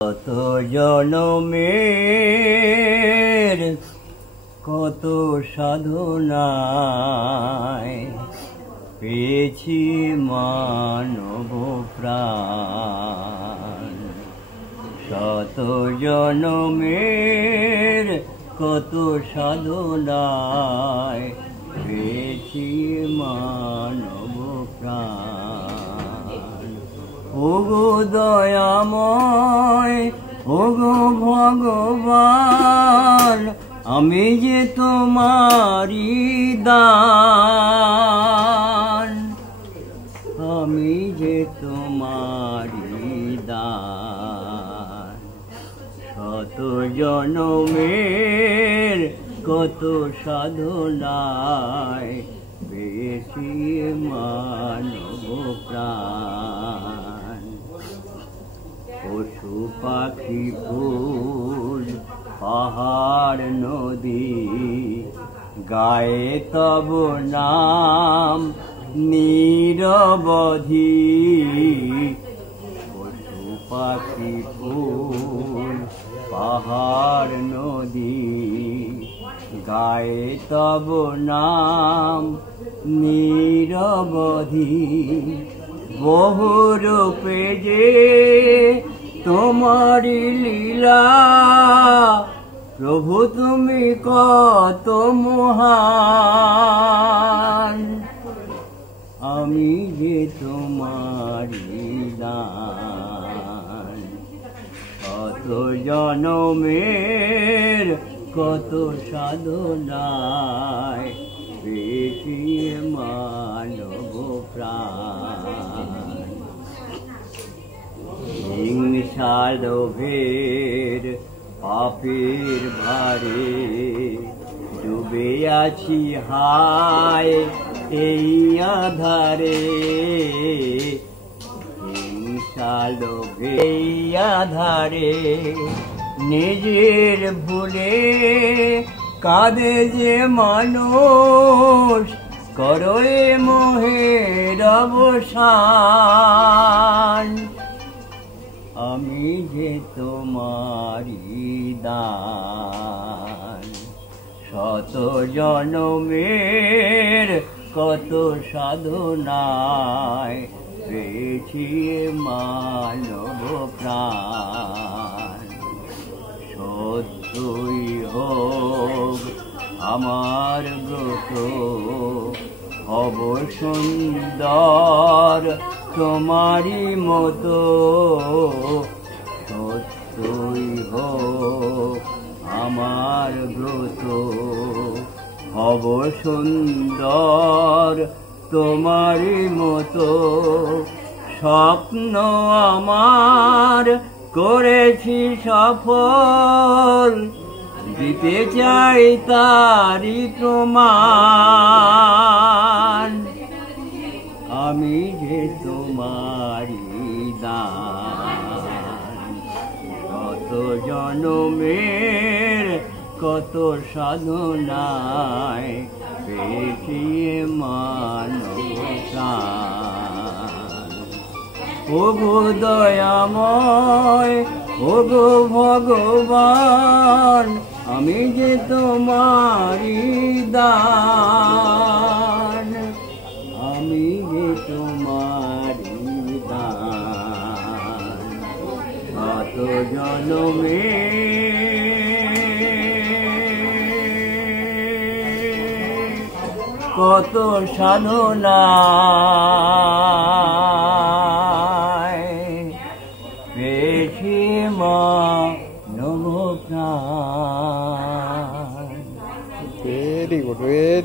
কত জনমের কত সাধনায় পেয়েছি মানব প্রাণ। শত জনমের কত সাধনায় পেয়েছি মানব প্রাণ। ওগো দয়াময়, ওগো ভগবান, আমি যে তোমারি দান, আমি যে তোমারি দান। শত জনমের কত সাধনায় পেয়েছি মানব প্রাণ। পশু পাখি ফুল পাহাড় নদী গায়ে তব নাম নিরবধি। পশু পাখি ফুল পাহাড় নদী গায়ে তব নাম নিরবধি। বহু রূপে যে তোমারি লীলা, প্রভু তুমি কত মহান, আমি যে তোমারি দান। কত জনমের কত সাধনায় পেয়েছি মানব প্রাণ। হিংসা লোভের পাপের ভারে ডুবে আছি হায় এই আধারে। হিংসা লোভে এই আধারে নিজের ভুলে কাঁদে যে মানুষ, করো মোহের অবসান, আমি যে তোমারি দান। শত জনমের কত সাধনায় পেয়েছি মানব প্রাণ। সত্যই হোক আমার ব্রত, হব সুন্দর তোমারি মতো। সত্যই হোক আমার ব্রত, হব সুন্দর তোমারি মতো। স্বপ্ন আমার করেছি সফল, দিতে চাই তারি প্রমাণ, আমি যে তোমারি দান। কত জনমের কত সাধনায় পেয়েছি মানব প্রাণ। ওগো দয়াময়, ওগো ভগবান, আমি যে তোমারি দান, আমি যে তোমারি দান। কত জনমে কত সাধনায় পেয়েছি মানব প্রাণ। Very good, very